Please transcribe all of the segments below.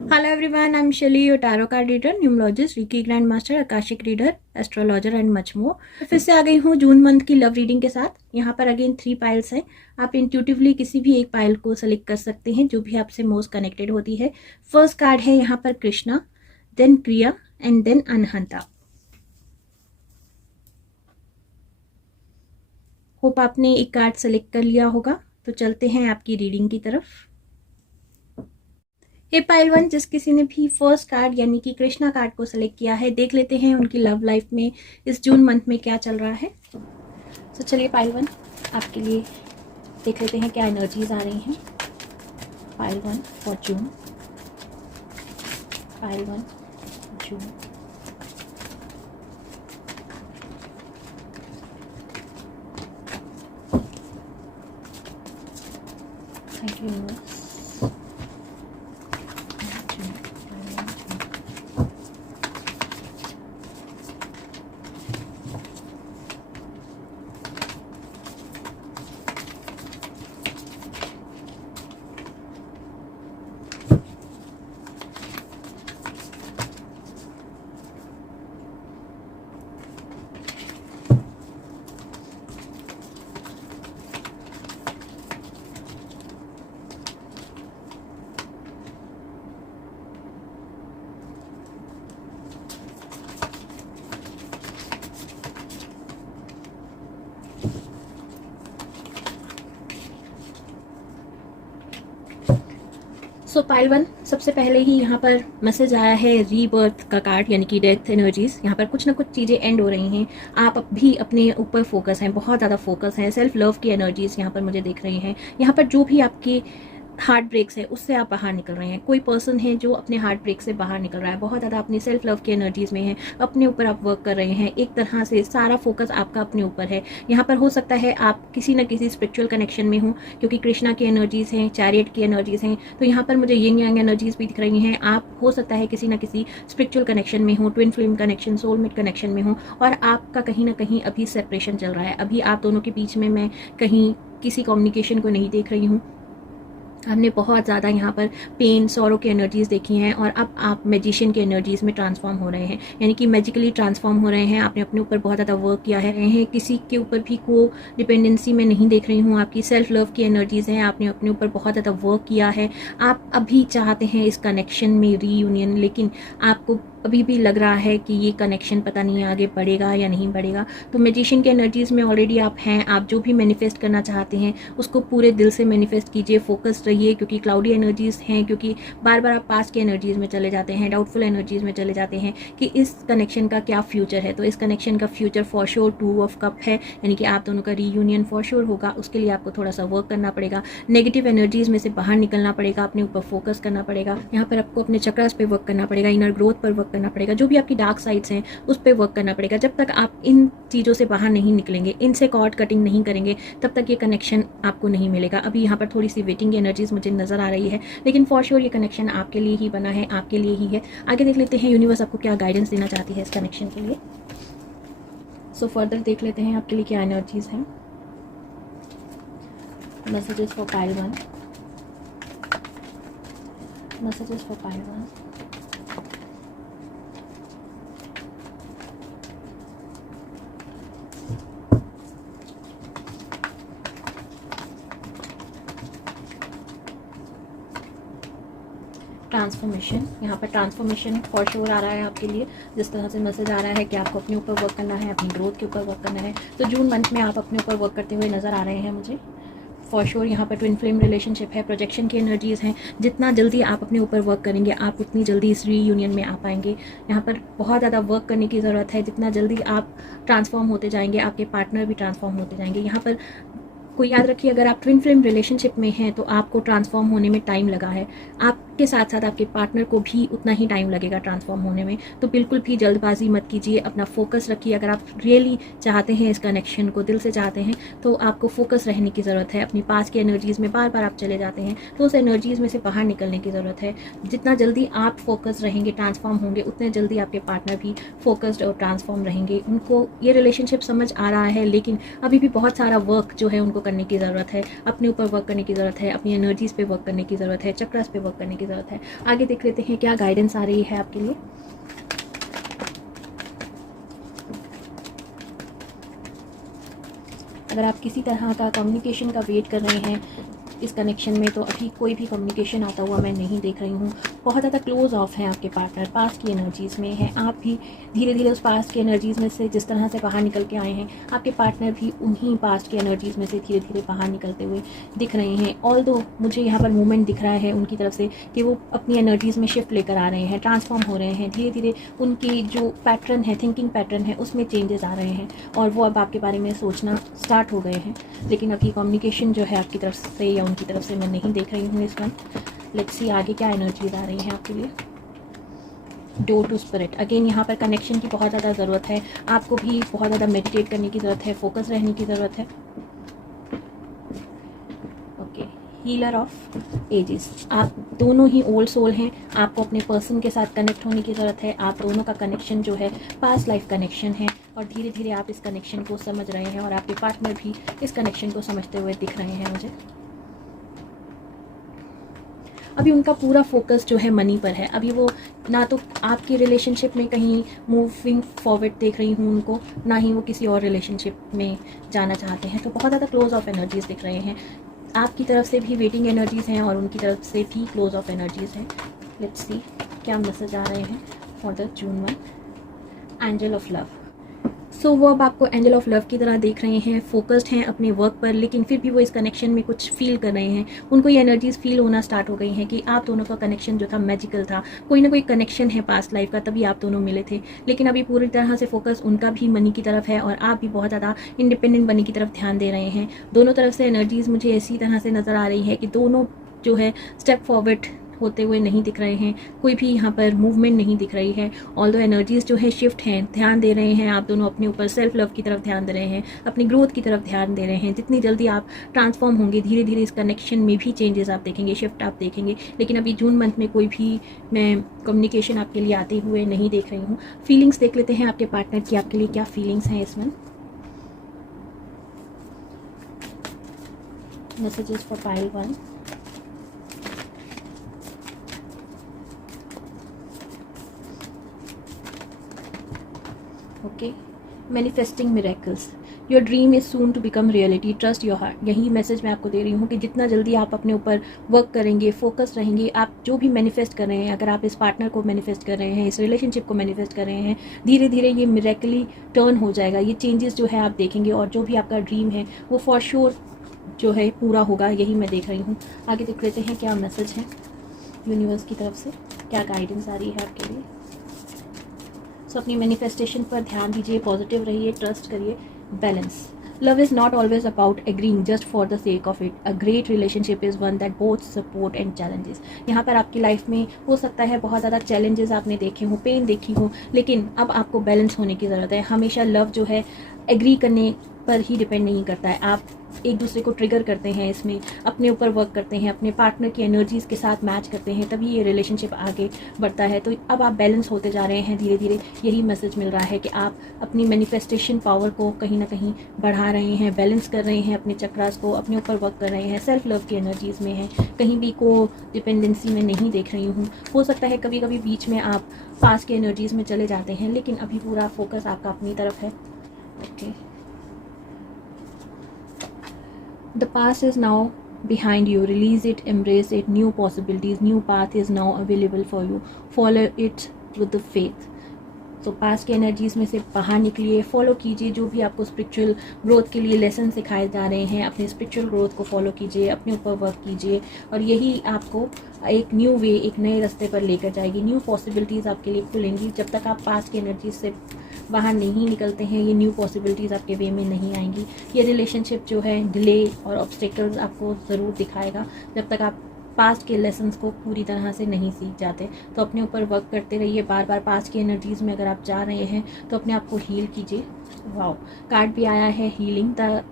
Hello everyone, I'm Shelly, your tarot card reader, numerologist, Ricky grand master, Akashic reader, astrologer and much more. फिर से आ गई हूँ June month की love reading के साथ। यहाँ पर अगेन 3 पाइल्स हैं। आप इंट्यूटिवली किसी भी एक पाइल को सेलेक्ट कर सकते हैं जो भी आपसे मोस्ट कनेक्टेड होती है। फर्स्ट कार्ड है यहाँ पर कृष्णा, देन क्रिया एंड देन अनहंता। होप आपने एक कार्ड सेलेक्ट कर लिया होगा। तो चलते हैं आपकी रीडिंग की तरफ। हे पाइल 1, जिस किसी ने भी फर्स्ट कार्ड यानी कि कृष्णा कार्ड को सेलेक्ट किया है, देख लेते हैं उनकी लव लाइफ में इस जून मंथ में क्या चल रहा है। तो चलिए पाइल 1 आपके लिए देख लेते हैं क्या एनर्जीज आ रही हैं। Pile 1 for June, pile 1 June. Thank you universe. So pile 1, सबसे पहले ही यहाँ पर मैसेज आया है रीबर्थ का कार्ड यानी कि डेथ एनर्जीज। यहाँ पर कुछ ना कुछ चीज़ें एंड हो रही हैं। आप भी अपने ऊपर फोकस हैं, बहुत ज़्यादा फोकस है। सेल्फ लव की एनर्जीज यहाँ पर मुझे दिख रही हैं। यहाँ पर जो भी आपकी हार्ट ब्रेक्स है उससे आप बाहर निकल रहे हैं। कोई पर्सन है जो अपने हार्ट ब्रेक से बाहर निकल रहा है, बहुत ज़्यादा अपनी सेल्फ लव की एनर्जीज में है, अपने ऊपर आप वर्क कर रहे हैं। एक तरह से सारा फोकस आपका अपने ऊपर है। यहाँ पर हो सकता है आप किसी न किसी स्पिरिचुअल कनेक्शन में हो, क्योंकि कृष्णा की एनर्जीज हैं, चैरियट की एनर्जीज हैं। तो यहाँ पर मुझे यिन यांग एनर्जीज भी दिख रही हैं। आप हो सकता है किसी न किसी स्पिरिचुअल कनेक्शन में हो, twin flame connection, soulmate connection में हो, और आपका कहीं ना कहीं अभी सेपरेशन चल रहा है। अभी आप दोनों के बीच में मैं कहीं किसी कम्युनिकेशन को नहीं देख रही हूँ। हमने बहुत ज़्यादा यहाँ पर पेन, सॉरो की एनर्जीज देखी हैं, और अब आप मैजिशियन की एनर्जीज में ट्रांसफॉर्म हो रहे हैं, यानी कि मैजिकली ट्रांसफॉर्म हो रहे हैं। आपने अपने ऊपर बहुत ज़्यादा वर्क किया है। किसी के ऊपर भी को डिपेंडेंसी में नहीं देख रही हूँ। आपकी सेल्फ लव की एनर्जीज हैं। आपने अपने ऊपर बहुत ज़्यादा वर्क किया है। आप अभी चाहते हैं इस कनेक्शन में रीयूनियन, लेकिन आपको अभी भी लग रहा है कि ये कनेक्शन पता नहीं आगे बढ़ेगा या नहीं बढ़ेगा। तो मैजिशियन के एनर्जीज में ऑलरेडी आप हैं। आप जो भी मैनिफेस्ट करना चाहते हैं उसको पूरे दिल से मैनिफेस्ट कीजिए, फोकस्ड रहिए, क्योंकि क्लाउडी एनर्जीज हैं, क्योंकि बार बार आप पास्ट के एनर्जीज में चले जाते हैं, डाउटफुल एनर्जीज में चले जाते हैं कि इस कनेक्शन का क्या फ्यूचर है। तो इस कनेक्शन का future for sure 2 of cup है, यानी कि आप दोनों का रीयूनियन फॉर श्योर होगा। उसके लिए आपको थोड़ा सा वर्क करना पड़ेगा, नेगेटिव एनर्जीज में से बाहर निकलना पड़ेगा, अपने ऊपर फोकस करना पड़ेगा। यहाँ पर आपको अपने चक्रास पे वर्क करना पड़ेगा, इनर ग्रोथ पर वर्क करना पड़ेगा, जो भी आपकी डार्क साइड्स हैं उस पर वर्क करना पड़ेगा। जब तक आप इन चीज़ों से बाहर नहीं निकलेंगे, इनसे कॉर्ड कटिंग नहीं करेंगे, तब तक ये कनेक्शन आपको नहीं मिलेगा। अभी यहाँ पर थोड़ी सी वेटिंग की एनर्जीज मुझे नजर आ रही है, लेकिन फॉर श्योर ये कनेक्शन आपके लिए ही बना है, आपके लिए ही है। आगे देख लेते हैं यूनिवर्स आपको क्या गाइडेंस देना चाहती है इस कनेक्शन के लिए। सो फर्दर देख लेते हैं आपके लिए क्या एनर्जीज हैं। Messages for pile 1, messages for pile 1। Transformation, यहाँ पर ट्रांसफॉर्मेशन फॉर श्योर आ रहा है आपके लिए। जिस तरह से मैसेज आ रहा है कि आपको अपने ऊपर वर्क करना है, अपनी ग्रोथ के ऊपर वर्क करना है, तो जून मंथ में आप अपने ऊपर वर्क करते हुए नज़र आ रहे हैं मुझे फॉर श्योर। यहाँ पर ट्विन फ्लेम रिलेशनशिप है, प्रोजेक्शन की एनर्जीज हैं। जितना जल्दी आप अपने ऊपर वर्क करेंगे, आप उतनी जल्दी इस रीयूनियन में आ पाएंगे। यहाँ पर बहुत ज़्यादा वर्क करने की ज़रूरत है। जितना जल्दी आप ट्रांसफॉर्म होते जाएंगे, आपके पार्टनर भी ट्रांसफॉर्म होते जाएंगे। यहाँ पर कोई याद रखिए, अगर आप ट्विन फ्लेम रिलेशनशिप में हैं तो आपको ट्रांसफॉर्म होने में टाइम लगा है। आपके साथ साथ आपके पार्टनर को भी उतना ही टाइम लगेगा ट्रांसफॉर्म होने में। तो बिल्कुल भी जल्दबाजी मत कीजिए, अपना फोकस रखिए। अगर आप रियली चाहते हैं इस कनेक्शन को, दिल से चाहते हैं, तो आपको फोकस रहने की ज़रूरत है। अपनी पास की एनर्जीज़ में बार बार आप चले जाते हैं, तो उस एनर्जीज़ में से बाहर निकलने की ज़रूरत है। जितना जल्दी आप फोकस रहेंगे, ट्रांसफॉर्म होंगे, उतने जल्दी आपके पार्टनर भी फोकस्ड और ट्रांसफॉर्म रहेंगे। उनको ये रिलेशनशिप समझ आ रहा है, लेकिन अभी भी बहुत सारा वर्क जो है उनको करने की ज़रूरत है। अपने ऊपर वर्क करने की ज़रूरत है, अपनी एनर्जीज़ पे वर्क करने की ज़रूरत है, चक्रास पे वर्क करने की की ज़रूरत है। आगे देख लेते हैं क्या गाइडेंस आ रही है आपके लिए। अगर आप किसी तरह का कम्युनिकेशन का वेट कर रहे हैं इस कनेक्शन में, तो अभी कोई भी कम्युनिकेशन आता हुआ मैं नहीं देख रही हूँ। बहुत ज़्यादा क्लोज ऑफ है आपके पार्टनर, पास्ट की एनर्जीज़ में है। आप भी धीरे धीरे उस पास्ट की एनर्जीज़ में से जिस तरह से बाहर निकल के आए हैं, आपके पार्टनर भी उन्हीं पास्ट की एनर्जीज़ में से धीरे धीरे बाहर निकलते हुए दिख रहे हैं। ऑल्दो मुझे यहाँ पर मूवमेंट दिख रहा है उनकी तरफ से कि वो अपनी एनर्जीज़ में शिफ्ट लेकर आ रहे हैं, ट्रांसफॉर्म हो रहे हैं धीरे धीरे। उनकी जो पैटर्न है, थिंकिंग पैटर्न है, उसमें चेंजेस आ रहे हैं और वो अब आपके बारे में सोचना स्टार्ट हो गए हैं। लेकिन अभी कम्युनिकेशन जो है आपकी तरफ से या उनकी तरफ से मैं नहीं देख रही हूँ इस वक्त। लेट्स सी आगे क्या एनर्जीज आ रही हैं आपके लिए। डोर टू स्पिरिट, अगेन यहाँ पर कनेक्शन की बहुत ज़्यादा ज़रूरत है। आपको भी बहुत ज़्यादा मेडिटेट करने की ज़रूरत है, फोकस रहने की ज़रूरत है। ओके, हीलर ऑफ एजेस, आप दोनों ही ओल्ड सोल हैं। आपको अपने पर्सन के साथ कनेक्ट होने की ज़रूरत है। आप दोनों का कनेक्शन जो है पास्ट लाइफ कनेक्शन है और धीरे धीरे आप इस कनेक्शन को समझ रहे हैं और आपके पार्टनर भी इस कनेक्शन को समझते हुए दिख रहे हैं मुझे। अभी उनका पूरा फोकस जो है मनी पर है। अभी वो ना तो आपकी रिलेशनशिप में कहीं मूविंग फॉरवर्ड देख रही हूँ उनको, ना ही वो किसी और रिलेशनशिप में जाना चाहते हैं। तो बहुत ज़्यादा क्लोज ऑफ एनर्जीज़ दिख रहे हैं। आपकी तरफ से भी वेटिंग एनर्जीज़ हैं और उनकी तरफ से भी क्लोज ऑफ एनर्जीज़ हैं। लेट्स सी क्या मैसेज आ रहे हैं for the June month. Angel of love, so वो अब आपको एंजल ऑफ लव की तरह देख रहे हैं, फोकस्ड हैं अपने वर्क पर, लेकिन फिर भी वो इस कनेक्शन में कुछ फील कर रहे हैं। उनको ये एनर्जीज फील होना स्टार्ट हो गई हैं कि आप दोनों का कनेक्शन जो था मैजिकल था, कोई ना कोई कनेक्शन है पास्ट लाइफ का, तभी आप दोनों मिले थे। लेकिन अभी पूरी तरह से फोकस उनका भी मनी की तरफ है और आप भी बहुत ज़्यादा इंडिपेंडेंट मनी की तरफ ध्यान दे रहे हैं। दोनों तरफ से एनर्जीज मुझे इसी तरह से नज़र आ रही है कि दोनों जो है स्टेप फॉरवर्ड होते हुए नहीं दिख रहे हैं। कोई भी यहाँ पर मूवमेंट नहीं दिख रही है। ऑल्दो एनर्जीज जो है शिफ्ट हैं, ध्यान दे रहे हैं आप दोनों अपने ऊपर, सेल्फ लव की तरफ ध्यान दे रहे हैं, अपनी ग्रोथ की तरफ ध्यान दे रहे हैं। जितनी जल्दी आप ट्रांसफॉर्म होंगे, धीरे धीरे इस कनेक्शन में भी चेंजेस आप देखेंगे, शिफ्ट आप देखेंगे। लेकिन अभी जून मंथ में कोई भी मैं कम्युनिकेशन आपके लिए आते हुए नहीं देख रही हूँ। फीलिंग्स देख लेते हैं आपके पार्टनर की, आपके लिए क्या फीलिंग्स हैं इसमें। Messages for pile 1। Okay, manifesting miracles, your dream is soon to become reality, trust your heart. यही मैसेज मैं आपको दे रही हूँ कि जितना जल्दी आप अपने ऊपर वर्क करेंगे, फोकस रहेंगे, आप जो भी मैनिफेस्ट कर रहे हैं, अगर आप इस पार्टनर को मैनिफेस्ट कर रहे हैं, इस रिलेशनशिप को मैनिफेस्ट कर रहे हैं, धीरे धीरे ये मिरेकली टर्न हो जाएगा। ये चेंजेस जो है आप देखेंगे और जो भी आपका ड्रीम है वो फॉर श्योर जो है पूरा होगा। यही मैं देख रही हूँ। आगे देख लेते हैं क्या मैसेज है यूनिवर्स की तरफ से, क्या गाइडेंस आ रही है आपके लिए। सो अपनी मैनिफेस्टेशन पर ध्यान दीजिए, पॉजिटिव रहिए, ट्रस्ट करिए। Balance, love is not always about agreeing just for the sake of it. A great relationship is one that both support and challenges. यहाँ पर आपकी लाइफ में हो सकता है बहुत ज़्यादा चैलेंजेस आपने देखे हों, पेन देखी हो, लेकिन अब आपको बैलेंस होने की ज़रूरत है। हमेशा लव जो है एग्री करने पर ही डिपेंड नहीं करता है। आप एक दूसरे को ट्रिगर करते हैं, इसमें अपने ऊपर वर्क करते हैं, अपने पार्टनर की एनर्जीज़ के साथ मैच करते हैं, तभी ये रिलेशनशिप आगे बढ़ता है। तो अब आप बैलेंस होते जा रहे हैं धीरे धीरे। यही मैसेज मिल रहा है कि आप अपनी मैनिफेस्टेशन पावर को कहीं ना कहीं बढ़ा रहे हैं, बैलेंस कर रहे हैं अपने चक्रास को, अपने ऊपर वर्क कर रहे हैं, सेल्फ लव की एनर्जीज़ में हैं, कहीं भी को डिपेंडेंसी में नहीं देख रही हूँ। हो सकता है कभी कभी बीच में आप पास की एनर्जीज़ में चले जाते हैं, लेकिन अभी पूरा फोकस आपका अपनी तरफ है। Okay, the past is now behind you, release it, embrace it, new possibilities, new path is now available for you, follow it with the faith। तो पास्ट की एनर्जीज़ में से बाहर निकलिए, फॉलो कीजिए जो भी आपको स्पिरिचुअल ग्रोथ के लिए लेसन सिखाए जा रहे हैं। अपने स्पिरिचुअल ग्रोथ को फॉलो कीजिए, अपने ऊपर वर्क कीजिए और यही आपको एक न्यू वे, एक नए रास्ते पर लेकर जाएगी। न्यू पॉसिबिलिटीज़ आपके लिए खुलेंगी। जब तक आप पास्ट की एनर्जीज से बाहर नहीं निकलते हैं, ये न्यू पॉसिबिलिटीज़ आपके वे में नहीं आएंगी। ये रिलेशनशिप जो है डिले और ऑब्स्टेकल्स आपको ज़रूर दिखाएगा जब तक आप पास्ट के लेसन्स को पूरी तरह से नहीं सीख जाते। तो अपने ऊपर वर्क करते रहिए, बार बार पास्ट की एनर्जीज़ में अगर आप जा रहे हैं तो अपने आप को हील कीजिए। वाओ, कार्ड भी आया है healing the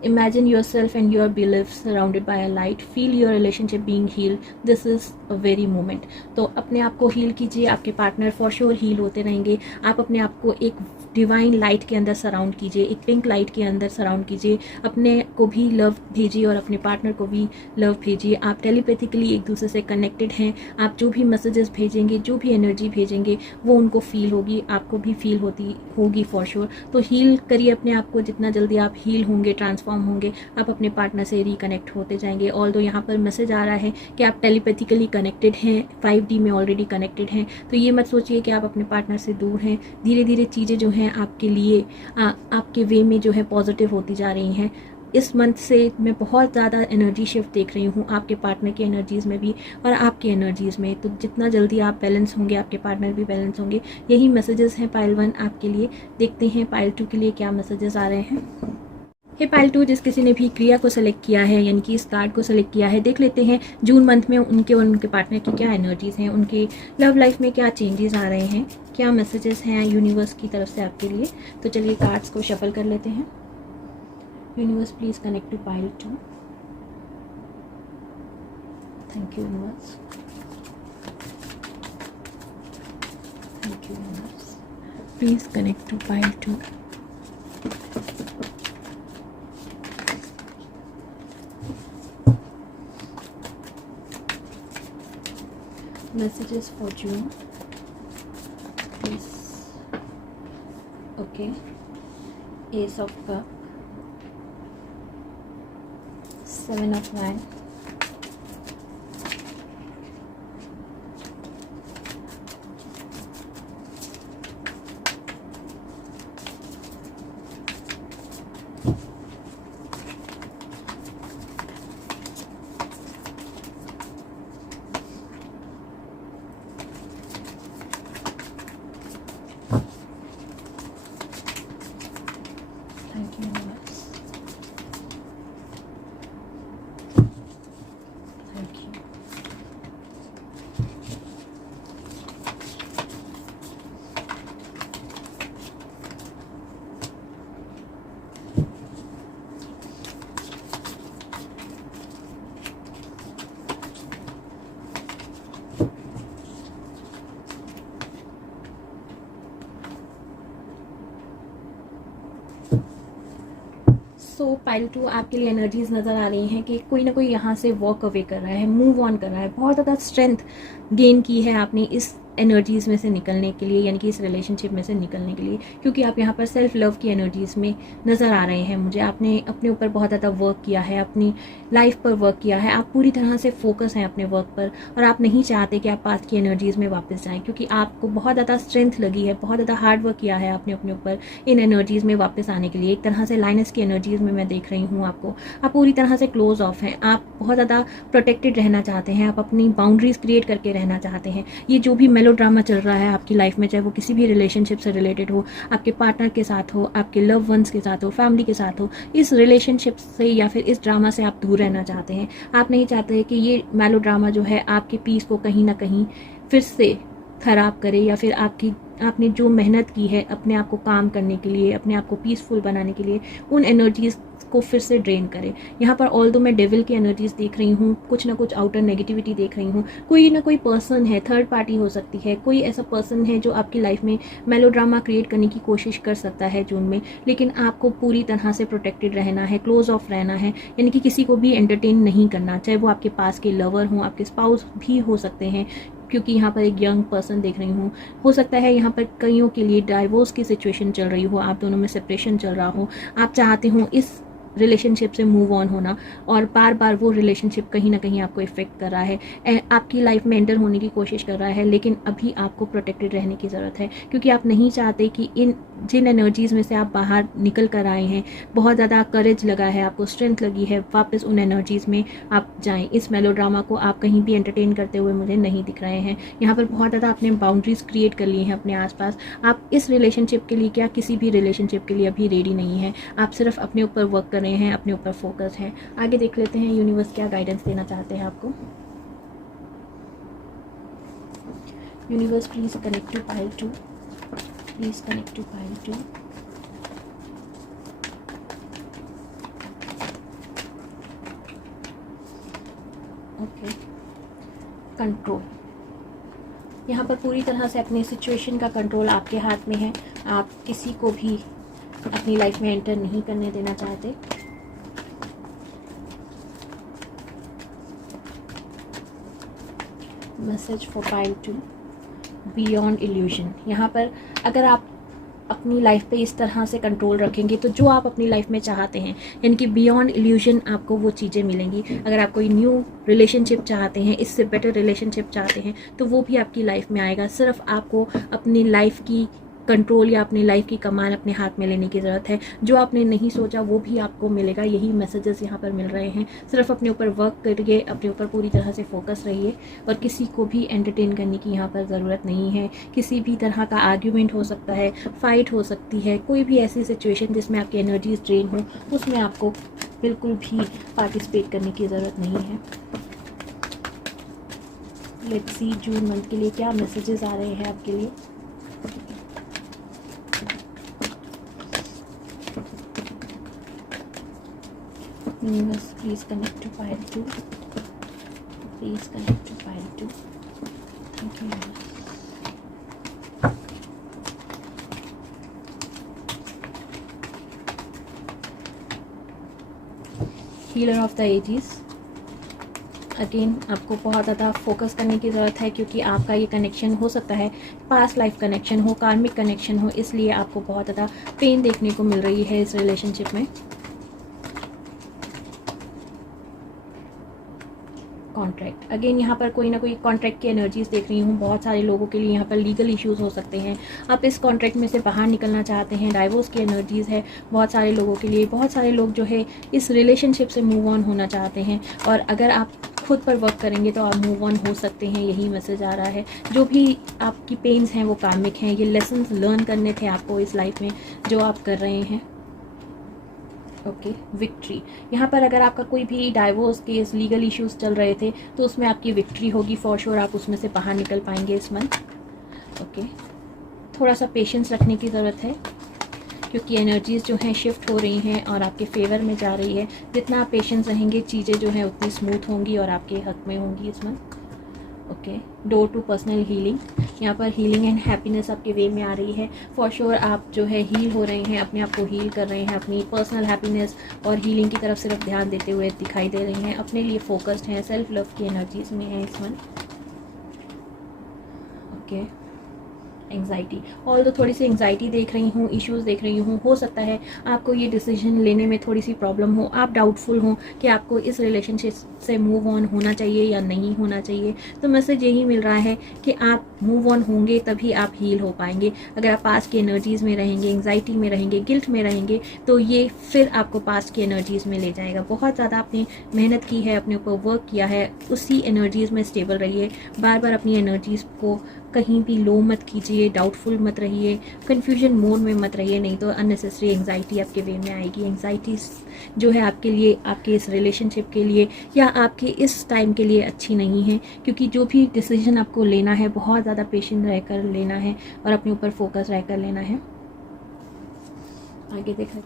Imagine yourself and your beliefs surrounded by a light. Feel your relationship being healed. This is a very moment. तो अपने आप को हील कीजिए, आपके पार्टनर फॉर श्योर हील होते रहेंगे। आप अपने आप को एक डिवाइन लाइट के अंदर सराउंड कीजिए, एक पिंक लाइट के अंदर सराउंड कीजिए। अपने को भी लव भेजिए और अपने पार्टनर को भी लव भेजिए। आप टेलीपैथिकली एक दूसरे से कनेक्टेड हैं। आप जो भी मैसेजेस भेजेंगे, जो भी एनर्जी भेजेंगे, वो उनको फील होगी, आपको भी फील होगी फॉर श्योर। तो हील करिए अपने आप को। जितना जल्दी आप हील होंगे, ट्रांसफॉर्म होंगे, आप अपने पार्टनर से रिकनेक्ट होते जाएंगे। ऑल्दो यहाँ पर मैसेज आ रहा है कि आप टेलीपैथिकली कनेक्टेड हैं, 5D में ऑलरेडी कनेक्टेड हैं। तो ये मत सोचिए कि आप अपने पार्टनर से दूर हैं। धीरे धीरे चीज़ें जो हैं आपके लिए आपके वे में जो है पॉजिटिव होती जा रही हैं। इस मंथ से मैं बहुत ज़्यादा एनर्जी शिफ्ट देख रही हूँ, आपके पार्टनर की एनर्जीज़ में भी और आपकी एनर्जीज़ में। तो जितना जल्दी आप बैलेंस होंगे, आपके पार्टनर भी बैलेंस होंगे। यही मैसेजेस हैं पाइल 1 आपके लिए। देखते हैं पाइल 2 के लिए क्या मैसेजेस आ रहे हैं। हे पाइल 2, जिस किसी ने भी क्रिया को सेलेक्ट किया है, यानी कि इस कार्ड को सेलेक्ट किया है, देख लेते हैं जून मंथ में उनके और उनके पार्टनर की क्या एनर्जीज़ हैं, उनके लव लाइफ में क्या चेंजेस आ रहे हैं, क्या मैसेजेस हैं यूनिवर्स की तरफ से आपके लिए। तो चलिए कार्ड्स को शफल कर लेते हैं। Universe please connect to pile 2। Thank you universe, thank you universe, please connect to pile 2। Messages for June, please. Okay, Ace of Cup, 7 of Wands, so pile 2 आपके लिए एनर्जीज नज़र आ रही हैं कि कोई ना कोई यहाँ से वॉक अवे कर रहा है, मूव ऑन कर रहा है। बहुत ज़्यादा स्ट्रेंथ गेन की है आपने इस एनर्जीज़ में से निकलने के लिए, यानी कि इस रिलेशनशिप में से निकलने के लिए, क्योंकि आप यहाँ पर सेल्फ लव की एनर्जीज़ में नज़र आ रहे हैं मुझे। आपने अपने ऊपर बहुत ज़्यादा वर्क किया है, अपनी लाइफ पर वर्क किया है। आप पूरी तरह से फोकस हैं अपने वर्क पर और आप नहीं चाहते कि आप पास्ट की एनर्जीज़ में वापस जाएँ, क्योंकि आपको बहुत ज़्यादा स्ट्रेंथ लगी है, बहुत ज़्यादा हार्ड वर्क किया है आपने अपने ऊपर इन एनर्जीज़ में वापस आने के लिए। एक तरह से लाइनस की एनर्जीज़ में मैं देख रही हूँ आपको। आप पूरी तरह से क्लोज ऑफ हैं, आप बहुत ज़्यादा प्रोटेक्टेड रहना चाहते हैं, आप अपनी बाउंड्रीज़ क्रिएट करके रहना चाहते हैं। ये जो भी मेलो ड्रामा चल रहा है आपकी लाइफ में, चाहे वो किसी भी रिलेशनशिप से रिलेटेड हो, आपके पार्टनर के साथ हो, आपके लव वंस के साथ हो, फैमिली के साथ हो, इस रिलेशनशिप से या फिर इस ड्रामा से आप दूर रहना चाहते हैं। आप नहीं चाहते कि ये मेलो ड्रामा जो है आपके पीस को कहीं ना कहीं फिर से ख़राब करे, या फिर आपने जो मेहनत की है अपने आप को काम करने के लिए, अपने आप को पीसफुल बनाने के लिए, उन एनर्जीज़ को फिर से ड्रेन करे। यहाँ पर ऑल्दो मैं डेविल की एनर्जीज देख रही हूँ, कुछ ना कुछ आउटर नेगेटिविटी देख रही हूँ। कोई ना कोई पर्सन है, थर्ड पार्टी हो सकती है, कोई ऐसा पर्सन है जो आपकी लाइफ में मेलोड्रामा क्रिएट करने की कोशिश कर सकता है जून में। लेकिन आपको पूरी तरह से प्रोटेक्टेड रहना है, क्लोज ऑफ रहना है, यानी कि किसी को भी एंटरटेन नहीं करना, चाहे वो आपके पास के लवर हों, आपके स्पाउस भी हो सकते हैं, क्योंकि यहाँ पर एक यंग पर्सन देख रही हूँ। हो सकता है यहाँ पर कईयों के लिए डाइवोर्स की सिचुएशन चल रही हो, आप दोनों में सेपरेशन चल रहा हो, आप चाहते हो इस रिलेशनशिप से मूव ऑन होना, और बार बार वो रिलेशनशिप कहीं ना कहीं आपको इफेक्ट कर रहा है, आपकी लाइफ में एंटर होने की कोशिश कर रहा है। लेकिन अभी आपको प्रोटेक्टेड रहने की ज़रूरत है, क्योंकि आप नहीं चाहते कि जिन एनर्जीज़ में से आप बाहर निकल कर आए हैं, बहुत ज़्यादा करेज लगा है आपको, स्ट्रेंथ लगी है, वापस उन एनर्जीज़ में आप जाएँ। इस मेलोड्रामा को आप कहीं भी एंटरटेन करते हुए मुझे नहीं दिख रहे हैं। यहाँ पर बहुत ज़्यादा आपने बाउंड्रीज़ क्रिएट कर ली हैं अपने आसपास। आप इस रिलेशनशिप के लिए, क्या किसी भी रिलेशनशिप के लिए अभी रेडी नहीं है। आप सिर्फ अपने ऊपर वर्क कर रहे हैं, अपने ऊपर फोकस है। आगे देख लेते हैं यूनिवर्स क्या गाइडेंस देना चाहते हैं आपको। Universe please connect to pile 2, please connect to pile 2। Okay, control, यहाँ पर पूरी तरह से अपनी सिचुएशन का कंट्रोल आपके हाथ में है। आप किसी को भी अपनी लाइफ में एंटर नहीं करने देना चाहते। Message for pile 2, beyond illusion. यहाँ पर अगर आप अपनी लाइफ पे इस तरह से कंट्रोल रखेंगे तो जो आप अपनी लाइफ में चाहते हैं, यानी कि बियॉन्ड इल्यूजन, आपको वो चीज़ें मिलेंगी। अगर आप कोई न्यू रिलेशनशिप चाहते हैं, इससे बेटर रिलेशनशिप चाहते हैं, तो वो भी आपकी लाइफ में आएगा। सिर्फ आपको अपनी लाइफ की कंट्रोल या अपनी लाइफ की कमान अपने हाथ में लेने की ज़रूरत है। जो आपने नहीं सोचा वो भी आपको मिलेगा। यही मैसेजेस यहाँ पर मिल रहे हैं। सिर्फ अपने ऊपर वर्क करिए, अपने ऊपर पूरी तरह से फोकस रहिए और किसी को भी एंटरटेन करने की यहाँ पर ज़रूरत नहीं है। किसी भी तरह का आर्ग्यूमेंट हो सकता है, फाइट हो सकती है, कोई भी ऐसी सिचुएशन जिसमें आपकी एनर्जीज ड्रेन हो, उसमें आपको बिल्कुल भी पार्टिसिपेट करने की ज़रूरत नहीं है। लेट्स सी जून मंथ के लिए क्या मैसेजेस आ रहे हैं आपके लिए। Universe, please connect to pile 2. Please connect to pile 2. Thank you, universe. Healer of the ages. Again आपको बहुत ज़्यादा फोकस करने की ज़रूरत है, क्योंकि आपका ये कनेक्शन हो सकता है पास्ट लाइफ कनेक्शन हो, कार्मिक कनेक्शन हो, इसलिए आपको बहुत ज़्यादा पेन देखने को मिल रही है इस रिलेशनशिप में। कॉन्ट्रैक्ट, अगेन यहाँ पर कोई ना कोई कॉन्ट्रैक्ट की एनर्जीज देख रही हूँ। बहुत सारे लोगों के लिए यहाँ पर लीगल इश्यूज हो सकते हैं। आप इस कॉन्ट्रैक्ट में से बाहर निकलना चाहते हैं। डाइवोर्स की एनर्जीज है बहुत सारे लोगों के लिए। बहुत सारे लोग जो है इस रिलेशनशिप से मूव ऑन होना चाहते हैं, और अगर आप खुद पर वर्क करेंगे तो आप मूव ऑन हो सकते हैं। यही मैसेज आ रहा है। जो भी आपकी पेन्स हैं वो कार्मिक हैं। ये लेसन्स लर्न करने थे आपको इस लाइफ में, जो आप कर रहे हैं। Okay, victory. यहाँ पर अगर आपका कोई भी डाइवोर्स केस, लीगल इश्यूज चल रहे थे, तो उसमें आपकी विक्ट्री होगी फॉर श्योर। आप उसमें से बाहर निकल पाएंगे इस मंथ। ओके, थोड़ा सा पेशेंस रखने की ज़रूरत है, क्योंकि एनर्जीज जो हैं शिफ्ट हो रही हैं और आपके फेवर में जा रही है। जितना आप पेशेंस रहेंगे, चीज़ें जो हैं उतनी स्मूथ होंगी और आपके हक में होंगी इस month. Okay, door to personal healing. यहाँ पर हीलिंग एंड हैप्पीनेस आपके वे में आ रही है। फॉर श्योर आप जो है हील हो रहे हैं, अपने आप को हील कर रहे हैं। अपनी पर्सनल हैप्पीनेस और हीलिंग की तरफ सिर्फ ध्यान देते हुए दिखाई दे रही हैं। अपने लिए फोकस्ड हैं, सेल्फ लव की एनर्जीज में है इस मंथ। ओके, एंग्जाइटी, और तो थोड़ी सी एंग्जाइटी देख रही हूँ, इश्यूज देख रही हूँ। हो सकता है आपको ये डिसीजन लेने में थोड़ी सी प्रॉब्लम हो। आप डाउटफुल हो कि आपको इस रिलेशनशिप से मूव ऑन होना चाहिए या नहीं होना चाहिए। तो मैसेज यही मिल रहा है कि आप मूव ऑन होंगे तभी आप हील हो पाएंगे। अगर आप पास्ट की एनर्जीज़ में रहेंगे, एंग्जाइटी में रहेंगे, गिल्ट में रहेंगे, तो ये फिर आपको पास्ट की एनर्जीज़ में ले जाएगा। बहुत ज़्यादा आपने मेहनत की है, अपने ऊपर वर्क किया है, उसी एनर्जीज़ में स्टेबल रहिए। बार बार अपनी एनर्जीज़ को कहीं भी लो मत कीजिए, डाउटफुल मत रहिए, कन्फ्यूजन मोड में मत रहिए, नहीं तो अननेसेसरी एंग्जाइटी आपके वे में आएगी। एंग्जाइटी जो है आपके लिए, आपके इस रिलेशनशिप के लिए या आपके इस टाइम के लिए अच्छी नहीं है, क्योंकि जो भी डिसीजन आपको लेना है बहुत ज़्यादा पेशेंट रहकर लेना है और अपने ऊपर फोकस रहकर लेना है। आगे देखा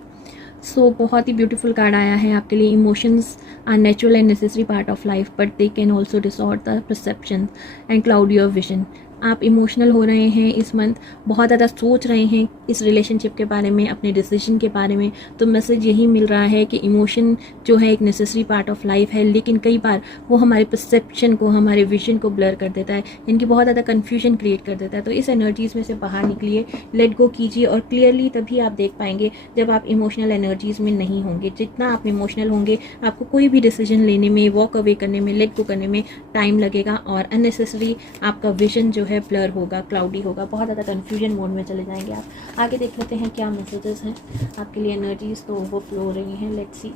बहुत ही ब्यूटीफुल कार्ड आया है आपके लिए। Emotions are natural and necessary part of life, but they can also disorder the perception and cloud your vision. आप इमोशनल हो रहे हैं इस मंथ, बहुत ज़्यादा सोच रहे हैं इस रिलेशनशिप के बारे में, अपने डिसीजन के बारे में। तो मैसेज यही मिल रहा है कि इमोशन जो है एक नेसेसरी पार्ट ऑफ लाइफ है, लेकिन कई बार वो हमारे परसेप्शन को, हमारे विजन को ब्लर कर देता है, इनकी बहुत ज़्यादा कन्फ्यूजन क्रिएट कर देता है। तो इस एनर्जीज़ में से बाहर निकलिए, लेट गो कीजिए, और क्लियरली तभी आप देख पाएंगे जब आप इमोशनल एनर्जीज़ में नहीं होंगे। जितना आप इमोशनल होंगे, आपको कोई भी डिसीजन लेने में, वॉक अवे करने में, लेट गो करने में टाइम लगेगा, और अननेसेसरी आपका विजन जो है ब्लर होगा, क्लाउडी होगा, बहुत ज़्यादा कन्फ्यूजन मोड में चले जाएंगे आप। आगे देख लेते हैं क्या मैसेजेस हैं आपके लिए। एनर्जीज तो ओवरफ्लो हो रही हैं, लेट्स सी।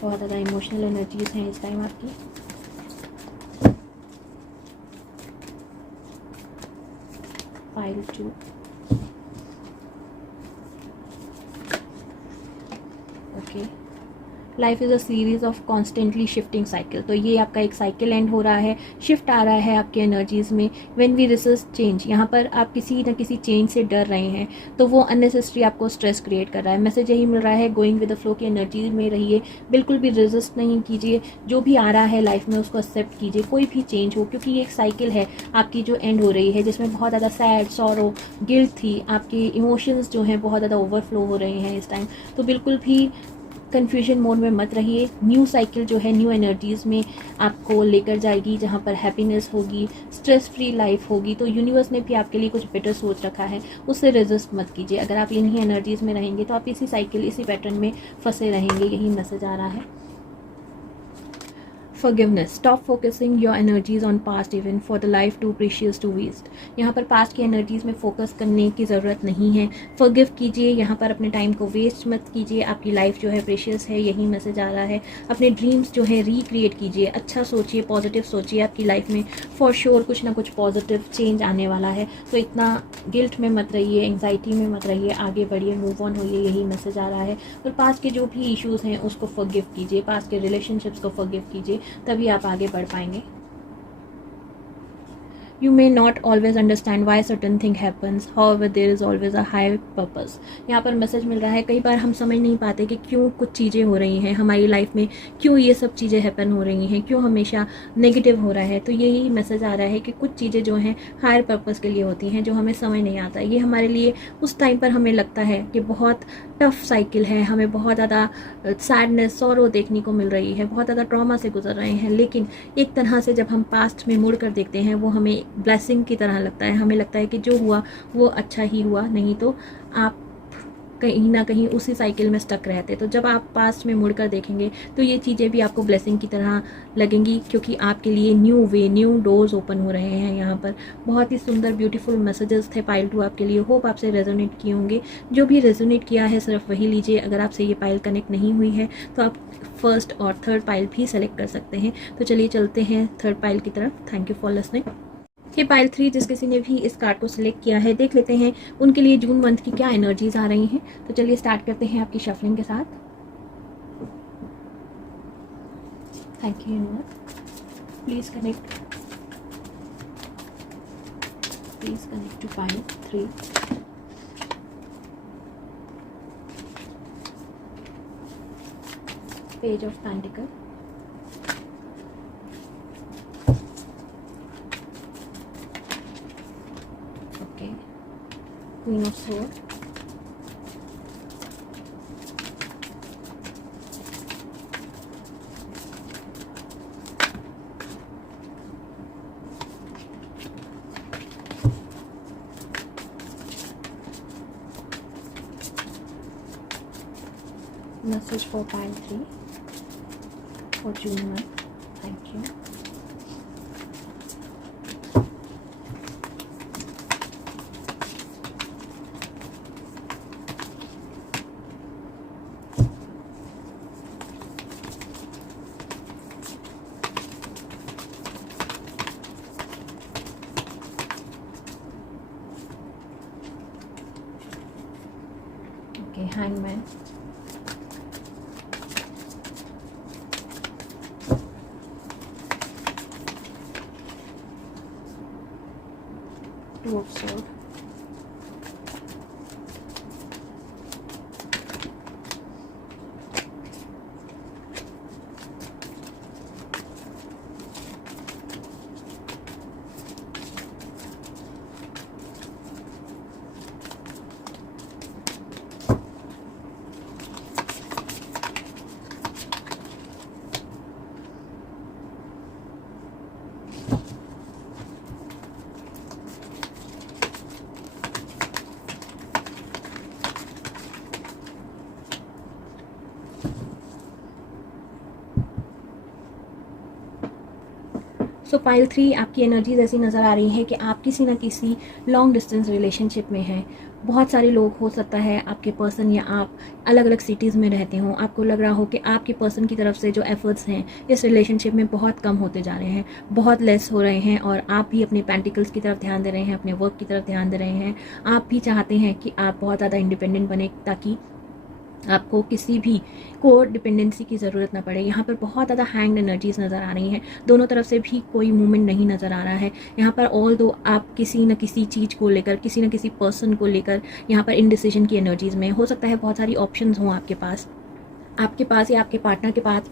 बहुत ज़्यादा इमोशनल एनर्जीज हैं इस टाइम आपकी। Pile 2, okay, life is a series of constantly shifting cycle. तो ये आपका एक साइकिल एंड हो रहा है, शिफ्ट आ रहा है आपकी एनर्जीज़ में। व्हेन वी रेजिस्ट चेंज, यहाँ पर आप किसी न किसी चेंज से डर रहे हैं तो वो अननेसेसरी आपको स्ट्रेस क्रिएट कर रहा है। मैसेज यही मिल रहा है, गोइंग विद द फ्लो की एनर्जी में रहिए, बिल्कुल भी रेजिस्ट नहीं कीजिए, जो भी आ रहा है लाइफ में उसको एक्सेप्ट कीजिए, कोई भी चेंज हो, क्योंकि ये एक साइकिल है आपकी जो एंड हो रही है, जिसमें बहुत ज़्यादा सैड, सॉरो, गिल्ट थी, आपके इमोशंस जो हैं बहुत ज़्यादा ओवरफ्लो हो रहे हैं इस टाइम। तो बिल्कुल भी कन्फ्यूजन मोड में मत रहिए। न्यू साइकिल जो है न्यू एनर्जीज़ में आपको लेकर जाएगी, जहाँ पर हैप्पीनेस होगी, स्ट्रेस फ्री लाइफ होगी। तो यूनिवर्स ने भी आपके लिए कुछ बेटर सोच रखा है, उससे रेजिस्ट मत कीजिए। अगर आप इन्हीं एनर्जीज़ में रहेंगे तो आप इसी साइकिल, इसी पैटर्न में फंसे रहेंगे, यही मैसेज आ रहा है। Forgiveness. Stop focusing your energies on past event for the life too precious to waste. यहाँ पर पास्ट की एनर्जीज में फोकस करने की ज़रूरत नहीं है। फॉरगिव कीजिए, यहाँ पर अपने टाइम को वेस्ट मत कीजिए। आपकी लाइफ जो है प्रेशियस है, यही मैसेज आ रहा है। अपने ड्रीम्स जो है रिक्रिएट कीजिए, अच्छा सोचिए, पॉजिटिव सोचिए। आपकी लाइफ में फॉर श्योर कुछ ना कुछ पॉजिटिव चेंज आने वाला है। तो इतना गिल्ट में मत रहिए, एंग्जाइटी में मत रहिए, आगे बढ़िए, मूव ऑन होइए, यही मैसेज आ रहा है। और पास्ट के जो भी इश्यूज़ हैं उसको फॉरगिव कीजिए, पास्ट के रिलेशनशिप्स को फॉरगिव कीजिए, तभी आप आगे बढ़ पाएंगे। You may not always understand why certain thing happens, however there is always a higher purpose. यहाँ पर मैसेज मिल रहा है, कई बार हम समझ नहीं पाते कि क्यों कुछ चीज़ें हो रही हैं हमारी लाइफ में, क्यों ये सब चीज़ें हैपन हो रही हैं, क्यों हमेशा नेगेटिव हो रहा है। तो यही मैसेज आ रहा है कि कुछ चीज़ें जो हैं हायर पर्पस के लिए होती हैं, जो हमें समझ नहीं आता। ये हमारे लिए उस टाइम पर हमें लगता है कि बहुत टफ साइकिल है, हमें बहुत ज़्यादा सैडनेस, सॉरो देखने को मिल रही है, बहुत ज़्यादा ट्रॉमा से गुजर रहे हैं। लेकिन एक तरह से जब हम पास्ट में मुड़ कर देखते हैं, वो हमें ब्लेसिंग की तरह लगता है। हमें लगता है कि जो हुआ वो अच्छा ही हुआ, नहीं तो आप कहीं ना कहीं उसी साइकिल में स्टक रहते। तो जब आप पास्ट में मुड़कर देखेंगे तो ये चीज़ें भी आपको ब्लेसिंग की तरह लगेंगी, क्योंकि आपके लिए new way, new doors open हो रहे हैं। यहाँ पर बहुत ही सुंदर ब्यूटीफुल मैसेजेस थे पाइल 2 आपके लिए। होप आपसे रेजोनेट किए होंगे। जो भी रेजोनेट किया है सिर्फ वही लीजिए। अगर आपसे ये पाइल कनेक्ट नहीं हुई है तो आप फर्स्ट और थर्ड पाइल भी सेलेक्ट कर सकते हैं। तो चलिए चलते हैं थर्ड पाइल की तरफ। Thank you for listening. ये पाइल 3, जिस किसी ने भी इस कार्ड को सिलेक्ट किया है, देख लेते हैं उनके लिए जून मंथ की क्या एनर्जीज आ रही हैं। तो चलिए स्टार्ट करते हैं आपकी शफलिंग के साथ। Thank you universe. Please connect to pile 3। Page of pentacle, Queen of Swords, message for pile 3 for June month. Thank you. Okay, Hangman. Two of Swords. So pile 3 आपकी एनर्जीज ऐसी नज़र आ रही है कि आप किसी ना किसी लॉन्ग डिस्टेंस रिलेशनशिप में हैं। बहुत सारे लोग, हो सकता है आपके पर्सन या आप अलग अलग सिटीज़ में रहते हों। आपको लग रहा हो कि आपके पर्सन की तरफ से जो एफर्ट्स हैं इस रिलेशनशिप में बहुत कम होते जा रहे हैं, बहुत लेस हो रहे हैं, और आप भी अपने पेंटिकल्स की तरफ ध्यान दे रहे हैं, अपने वर्क की तरफ ध्यान दे रहे हैं। आप भी चाहते हैं कि आप बहुत ज़्यादा इंडिपेंडेंट बने, ताकि आपको किसी भी को डिपेंडेंसी की ज़रूरत ना पड़े। यहाँ पर बहुत ज़्यादा हैंग्ड एनर्जीज नज़र आ रही हैं, दोनों तरफ से भी कोई मूवमेंट नहीं नज़र आ रहा है। यहाँ पर ऑल दो आप किसी न किसी चीज़ को लेकर, किसी न किसी पर्सन को लेकर यहाँ पर इनडिसीजन की एनर्जीज़ में हो सकता है बहुत सारी ऑप्शंस हों आपके पास या आपके पार्टनर के पास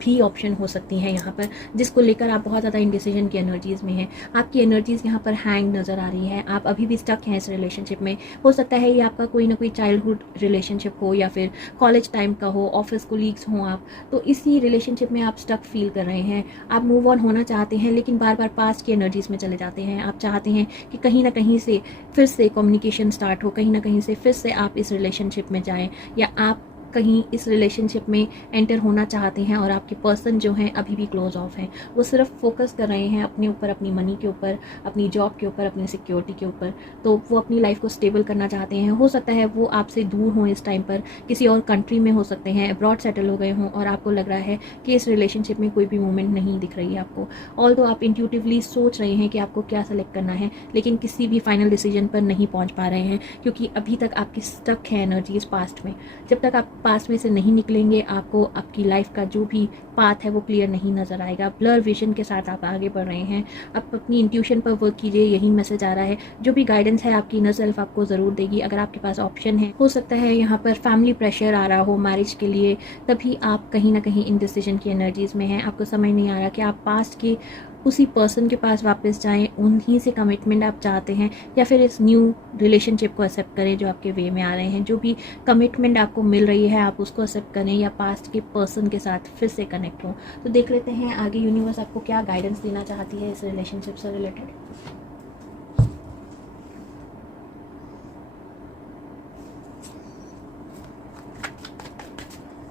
भी ऑप्शन हो सकती हैं यहाँ पर, जिसको लेकर आप बहुत ज़्यादा इंडिसीजन की एनर्जीज़ में हैं। आपकी एनर्जीज़ यहाँ पर हैंग नज़र आ रही है, आप अभी भी स्टक हैं इस रिलेशनशिप में। हो सकता है ये आपका कोई ना कोई चाइल्डहुड रिलेशनशिप हो या फिर कॉलेज टाइम का हो, ऑफिस कोलीग्स हों आप, तो इसी रिलेशनशिप में आप स्टक फील कर रहे हैं। आप मूव ऑन होना चाहते हैं लेकिन बार बार पास्ट की एनर्जीज़ में चले जाते हैं। आप चाहते हैं कि कहीं ना कहीं से फिर से कम्युनिकेशन स्टार्ट हो, कहीं ना कहीं से फिर से आप इस रिलेशनशिप में जाएँ, या आप कहीं इस रिलेशनशिप में एंटर होना चाहते हैं और आपके पर्सन जो हैं अभी भी क्लोज ऑफ हैं। वो सिर्फ फोकस कर रहे हैं अपने ऊपर, अपनी मनी के ऊपर, अपनी जॉब के ऊपर, अपनी सिक्योरिटी के ऊपर। तो वो अपनी लाइफ को स्टेबल करना चाहते हैं। हो सकता है वो आपसे दूर हों इस टाइम पर, किसी और कंट्री में हो सकते हैं, अब्रॉड सेटल हो गए हों, और आपको लग रहा है कि इस रिलेशनशिप में कोई भी मूवमेंट नहीं दिख रही है आपको। ऑल्दो आप इंट्यूटिवली सोच रहे हैं कि आपको क्या सेलेक्ट करना है, लेकिन किसी भी फाइनल डिसीजन पर नहीं पहुँच पा रहे हैं, क्योंकि अभी तक आपकी स्टक है एनर्जीज पास्ट में। जब तक आप पास्ट में से नहीं निकलेंगे, आपको आपकी लाइफ का जो भी पाथ है वो क्लियर नहीं नज़र आएगा। ब्लर विजन के साथ आप आगे बढ़ रहे हैं। आप अपनी इंट्यूशन पर वर्क कीजिए, यही मैसेज आ रहा है। जो भी गाइडेंस है आपकी इनर सेल्फ आपको ज़रूर देगी, अगर आपके पास ऑप्शन है। हो सकता है यहाँ पर फैमिली प्रेशर आ रहा हो मैरिज के लिए, तभी आप कहीं ना कहीं इनडिसीजन की एनर्जीज़ में हैं। आपको समझ नहीं आ रहा कि आप पास्ट के उसी पर्सन के पास वापस जाएं, उन्हीं से कमिटमेंट आप चाहते हैं, या फिर इस न्यू रिलेशनशिप को एक्सेप्ट करें जो आपके वे में आ रहे हैं। जो भी कमिटमेंट आपको मिल रही है आप उसको एक्सेप्ट करें, या पास्ट के पर्सन के साथ फिर से कनेक्ट हों। तो देख लेते हैं आगे यूनिवर्स आपको क्या गाइडेंस देना चाहती है इस रिलेशनशिप से रिलेटेड।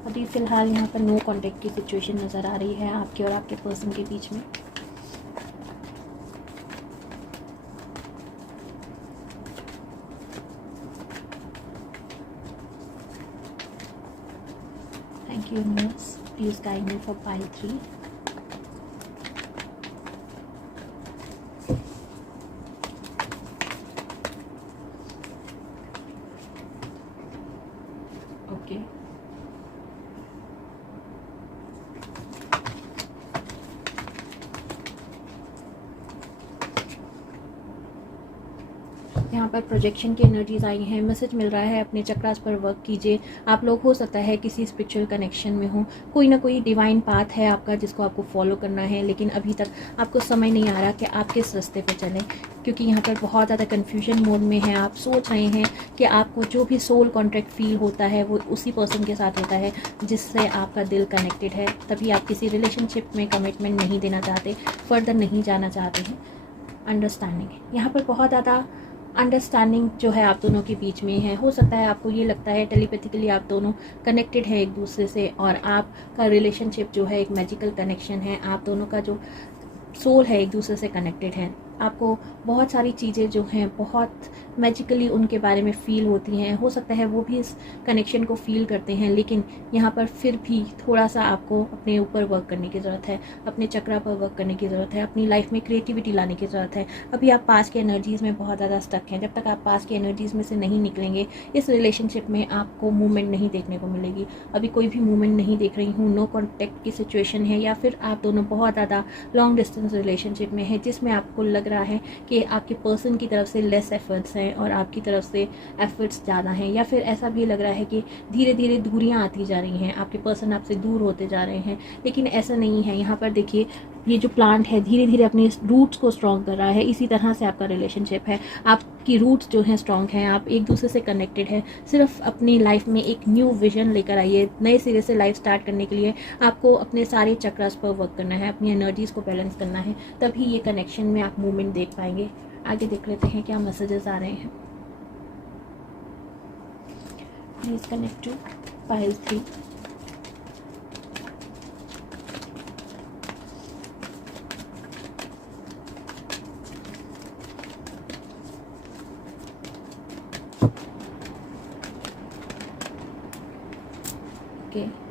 अभी फ़िलहाल यहाँ पर नो कॉन्टेक्ट की सिचुएशन नज़र आ रही है आपके और आपके पर्सन के बीच में। Thank you, universe. Please guide me for pile 3. Okay. यहाँ पर प्रोजेक्शन की एनर्जीज आई हैं। मैसेज मिल रहा है अपने चक्रास पर वर्क कीजिए। आप लोग हो सकता है किसी स्पिरिचुअल कनेक्शन में हो, कोई ना कोई डिवाइन पाथ है आपका जिसको आपको फॉलो करना है, लेकिन अभी तक आपको समझ नहीं आ रहा कि आप किस रास्ते पे चलें, क्योंकि यहाँ पर बहुत ज़्यादा कन्फ्यूजन मोड में है। आप सोच रहे हैं कि आपको जो भी सोल कॉन्ट्रैक्ट फील होता है वो उसी पर्सन के साथ होता है जिससे आपका दिल कनेक्टेड है, तभी आप किसी रिलेशनशिप में कमिटमेंट नहीं देना चाहते, फर्दर नहीं जाना चाहते हैं। अंडरस्टैंडिंग, यहाँ पर बहुत ज़्यादा अंडरस्टैंडिंग जो है आप दोनों के बीच में है। हो सकता है आपको ये लगता है टेलीपैथिकली आप दोनों कनेक्टेड है एक दूसरे से, और आपका रिलेशनशिप जो है एक मैजिकल कनेक्शन है। आप दोनों का जो सोल है एक दूसरे से कनेक्टेड है। आपको बहुत सारी चीज़ें जो हैं बहुत मैजिकली उनके बारे में फ़ील होती हैं। हो सकता है वो भी इस कनेक्शन को फ़ील करते हैं, लेकिन यहाँ पर फिर भी थोड़ा सा आपको अपने ऊपर वर्क करने की ज़रूरत है, अपने चक्रा पर वर्क करने की ज़रूरत है, अपनी लाइफ में क्रिएटिविटी लाने की ज़रूरत है। अभी आप पास की एनर्जीज़ में बहुत ज़्यादा स्टक हैं। जब तक आप पास की एनर्जीज़ में से नहीं निकलेंगे, इस रिलेशनशिप में आपको मूवमेंट नहीं देखने को मिलेगी। अभी कोई भी मूवमेंट नहीं देख रही हूँ। नो कॉन्टैक्ट की सिचुएशन है, या फिर आप दोनों बहुत ज़्यादा लॉन्ग डिस्टेंस रिलेशनशिप में है, जिसमें आपको लग रहा है कि आपके पर्सन की तरफ से लेस एफर्ट्स हैं और आपकी तरफ से एफर्ट्स ज़्यादा हैं, या फिर ऐसा भी लग रहा है कि धीरे धीरे दूरियां आती जा रही हैं, आपके पर्सन आपसे दूर होते जा रहे हैं। लेकिन ऐसा नहीं है। यहाँ पर देखिए, ये जो प्लांट है धीरे धीरे अपने रूट्स को स्ट्रॉन्ग कर रहा है। इसी तरह से आपका रिलेशनशिप है। आपकी रूट्स जो हैं स्ट्रॉन्ग हैं, आप एक दूसरे से कनेक्टेड है। सिर्फ अपनी लाइफ में एक न्यू विजन लेकर आइए। नए सिरे से लाइफ स्टार्ट करने के लिए आपको अपने सारे चक्रास पर वर्क करना है, अपनी एनर्जीज़ को बैलेंस करना है, तभी ये कनेक्शन में आप मूवमेंट देख पाएंगे। आगे देख लेते हैं क्या मैसेजेस आ रहे हैं। Please connect to pile 3।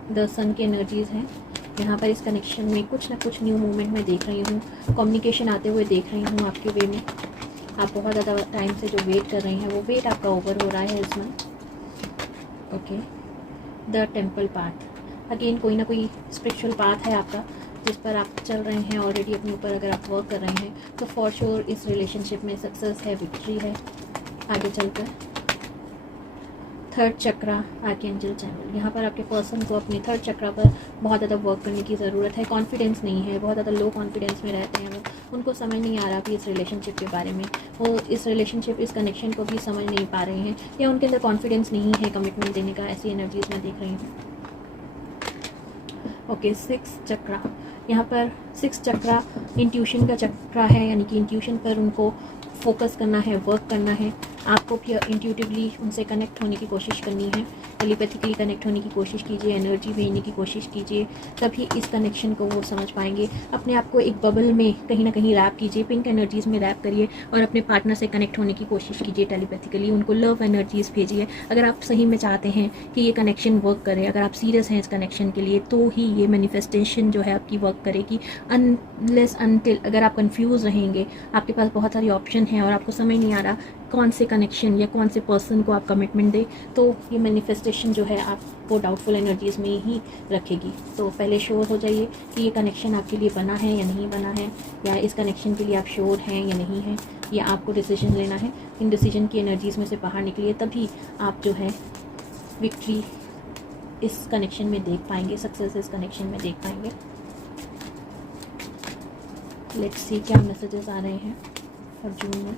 The sun की एनर्जीज़ हैं यहाँ पर। इस कनेक्शन में कुछ ना कुछ न्यू मूवमेंट मैं देख रही हूँ, कम्युनिकेशन आते हुए देख रही हूँ आपके वे में। आप बहुत ज़्यादा टाइम से जो वेट कर रही हैं वो वेट आपका ओवर हो रहा है इस month. Okay, the temple path, again कोई ना कोई स्पिरिचुअल पाथ है आपका जिस पर आप चल रहे हैं ऑलरेडी, अपने ऊपर अगर आप वर्क कर रहे हैं तो फॉर श्योर इस रिलेशनशिप में सक्सेस है, विक्ट्री है आगे चलकर। थर्ड चक्रा, आर्कएंजल चैनल, यहाँ पर आपके पर्सन को अपने थर्ड चक्रा पर बहुत ज़्यादा वर्क करने की ज़रूरत है। कॉन्फिडेंस नहीं है, बहुत ज़्यादा लो कॉन्फिडेंस में रहते हैं वो, उनको समझ नहीं आ रहा कि इस रिलेशनशिप के बारे में, वो इस रिलेशनशिप, इस कनेक्शन को भी समझ नहीं पा रहे हैं, या उनके अंदर कॉन्फिडेंस नहीं है कमिटमेंट देने का, ऐसी एनर्जीज मैं देख रही हूँ। ओके, सिक्स चक्रा, यहाँ पर सिक्स चक्रा इंट्यूशन का चक्रा है, यानी कि इंट्यूशन पर उनको फोकस करना है, वर्क करना है। आपको भी इंट्यूटिवली उनसे कनेक्ट होने की कोशिश करनी है, टेलीपैथिकली कनेक्ट होने की कोशिश कीजिए, एनर्जी भेजने की कोशिश कीजिए, तभी इस कनेक्शन को वो समझ पाएंगे। अपने आप को एक बबल में कहीं ना कहीं रैप कीजिए, पिंक एनर्जीज़ में रैप करिए और अपने पार्टनर से कनेक्ट होने की कोशिश कीजिए टेलीपैथिकली, उनको लव एनर्जीज़ भेजिए। अगर आप सही में चाहते हैं कि ये कनेक्शन वर्क करे, अगर आप सीरियस हैं इस कनेक्शन के लिए, तो ही ये मैनिफेस्टेशन जो है आपकी वर्क करेगी। अनलेस अनटिल अगर आप कंफ्यूज रहेंगे, आपके पास बहुत सारी ऑप्शन हैं और आपको समझ नहीं आ रहा कौन से कनेक्शन या कौन से पर्सन को आप कमिटमेंट दें, तो ये मैनिफेस्टेशन जो है आपको डाउटफुल एनर्जीज़ में ही रखेगी। तो पहले श्योर हो जाइए कि ये कनेक्शन आपके लिए बना है या नहीं बना है, या इस कनेक्शन के लिए आप श्योर हैं या नहीं हैं, या आपको डिसीजन लेना है। इन डिसीजन की एनर्जीज़ में से बाहर निकलिए, तभी आप जो है विक्ट्री इस कनेक्शन में देख पाएंगे, सक्सेस इस कनेक्शन में देख पाएंगे। लेट्स सी क्या मैसेजेस आ रहे हैं फॉर जून में।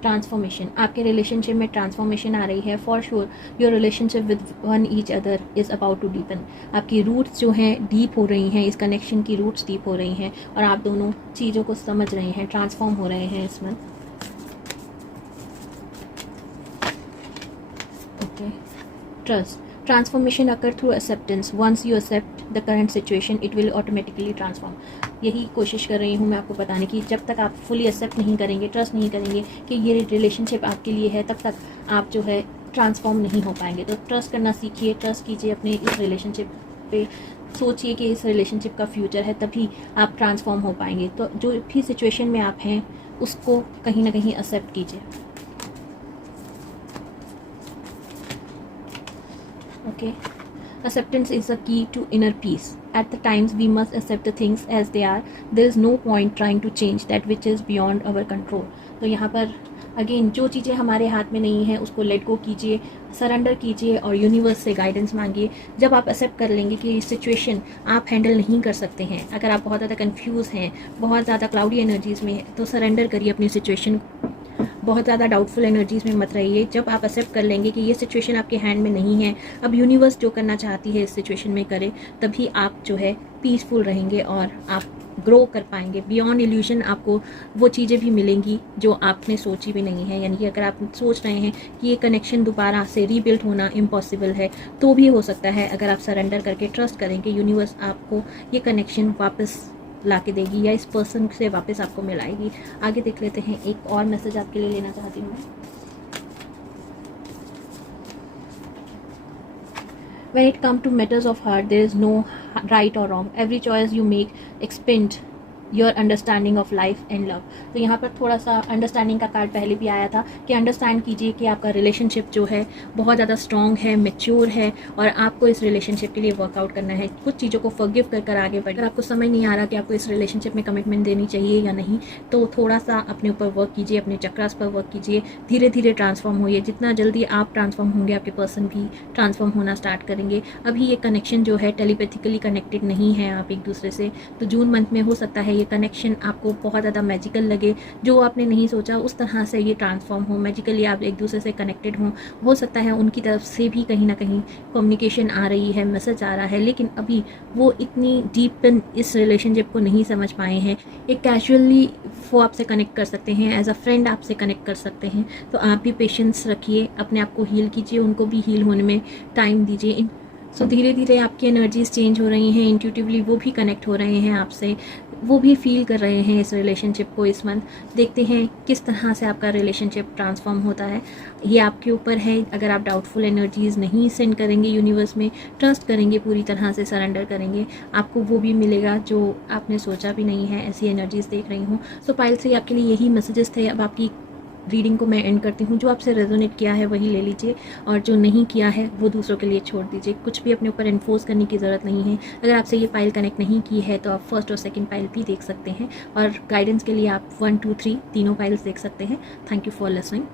ट्रांसफॉर्मेशन, आपके रिलेशनशिप में ट्रांसफॉर्मेशन आ रही है। For sure your relationship with one each other is about to deepen. आपकी रूट्स जो हैं डीप हो रही हैं, इस कनेक्शन की रूट्स डीप हो रही हैं और आप दोनों चीज़ों को समझ रहे हैं, ट्रांसफॉर्म हो रहे हैं इस month. Okay, trust, transformation occur through acceptance. Once you accept the current situation it will automatically transform. यही कोशिश कर रही हूँ मैं आपको बताने की, जब तक आप फुली एक्सेप्ट नहीं करेंगे, ट्रस्ट नहीं करेंगे कि ये रिलेशनशिप आपके लिए है, तब तक आप जो है ट्रांसफॉर्म नहीं हो पाएंगे। तो ट्रस्ट करना सीखिए, ट्रस्ट कीजिए अपने इस रिलेशनशिप पे, सोचिए कि इस रिलेशनशिप का फ्यूचर है, तभी आप ट्रांसफॉर्म हो पाएंगे। तो जो भी सिचुएशन में आप हैं उसको कहीं ना कहीं एक्सेप्ट कीजिए। Okay, acceptance is the key to inner peace. At the times we must accept the things as they are. There is no point trying to change that which is beyond our control. तो यहाँ पर again जो चीज़ें हमारे हाथ में नहीं है उसको लेट गो कीजिए, सरेंडर कीजिए और यूनिवर्स से गाइडेंस मांगिए। जब आप एक्सेप्ट कर लेंगे कि सिचुएशन आप हैंडल नहीं कर सकते हैं, अगर आप बहुत ज़्यादा कंफ्यूज हैं, बहुत ज़्यादा क्लाउडी एनर्जीज़ में हैं, तो सरेंडर करिए अपनी सिचुएशन। बहुत ज़्यादा डाउटफुल एनर्जीज़ में मत रहिए। जब आप एक्सेप्ट कर लेंगे कि ये सिचुएशन आपके हैंड में नहीं है, अब यूनिवर्स जो करना चाहती है इस सिचुएशन में करे, तभी आप जो है पीसफुल रहेंगे और आप ग्रो कर पाएंगे। बियॉन्ड इल्यूजन आपको वो चीज़ें भी मिलेंगी जो आपने सोची भी नहीं है। यानी कि अगर आप सोच रहे हैं कि ये कनेक्शन दोबारा से रीबिल्ड होना इम्पॉसिबल है, तो भी हो सकता है अगर आप सरेंडर करके ट्रस्ट करेंगे, यूनिवर्स आपको ये कनेक्शन वापस ला के देगी या इस पर्सन से वापस आपको मिलाएगी। आगे देख लेते हैं, एक और मैसेज आपके लिए लेना चाहती हूँ मैं। When it comes to matters of heart, there is no right or wrong. Every choice you make expand your understanding of life and love. तो यहाँ पर थोड़ा सा अंडरस्टैंडिंग का कार्ड पहले भी आया था कि अंडरस्टैंड कीजिए कि आपका रिलेशनशिप जो है बहुत ज़्यादा स्ट्रॉन्ग है, मैच्योर है और आपको इस रिलेशनशिप के लिए वर्कआउट करना है। कुछ चीज़ों को फॉरगिव कर आगे बढ़। अगर आपको समझ नहीं आ रहा कि आपको इस रिलेशनशिप में कमिटमेंट देनी चाहिए या नहीं, तो थोड़ा सा अपने ऊपर वर्क कीजिए, अपने चक्रास पर वर्क कीजिए, धीरे धीरे ट्रांसफॉर्म होइए। जितना जल्दी आप ट्रांसफॉर्म होंगे, आपके पर्सन भी ट्रांसफॉर्म होना स्टार्ट करेंगे। अभी ये कनेक्शन जो है टेलीपैथिकली कनेक्टेड नहीं है आप एक दूसरे से, तो जून मंथ में हो सकता है ये कनेक्शन आपको बहुत ज़्यादा मैजिकल लगे, जो आपने नहीं सोचा उस तरह से ये ट्रांसफॉर्म हो, मैजिकली आप एक दूसरे से कनेक्टेड हों। हो सकता है उनकी तरफ से भी कहीं ना कहीं कम्युनिकेशन आ रही है, मैसेज आ रहा है, लेकिन अभी वो इतनी डीप इस रिलेशनशिप को नहीं समझ पाए हैं। एक कैजुअली वो आपसे कनेक्ट कर सकते हैं, एज अ फ्रेंड आपसे कनेक्ट कर सकते हैं। तो आप भी पेशेंस रखिए, अपने आप को हील कीजिए, उनको भी हील होने में टाइम दीजिए। सो धीरे धीरे आपकी एनर्जीज चेंज हो रही हैं, इंट्यूटिवली वो भी कनेक्ट हो रहे हैं आपसे, वो भी फील कर रहे हैं इस रिलेशनशिप को इस मंथ। देखते हैं किस तरह से आपका रिलेशनशिप ट्रांसफॉर्म होता है, ये आपके ऊपर है। अगर आप डाउटफुल एनर्जीज़ नहीं सेंड करेंगे यूनिवर्स में, ट्रस्ट करेंगे, पूरी तरह से सरेंडर करेंगे, आपको वो भी मिलेगा जो आपने सोचा भी नहीं है। ऐसी एनर्जीज़ देख रही हूँ। सो पाइल 3 आपके लिए यही मैसेजेस थे। अब आपकी रीडिंग को मैं एंड करती हूँ। जो आपसे रेजोनेट किया है वही ले लीजिए और जो नहीं किया है वो दूसरों के लिए छोड़ दीजिए। कुछ भी अपने ऊपर इन्फोर्स करने की ज़रूरत नहीं है। अगर आपसे ये पाइल कनेक्ट नहीं की है तो आप फर्स्ट और सेकंड पाइल भी देख सकते हैं और गाइडेंस के लिए आप 1 2 3 तीनों पाइल्स देख सकते हैं। Thank you for listening.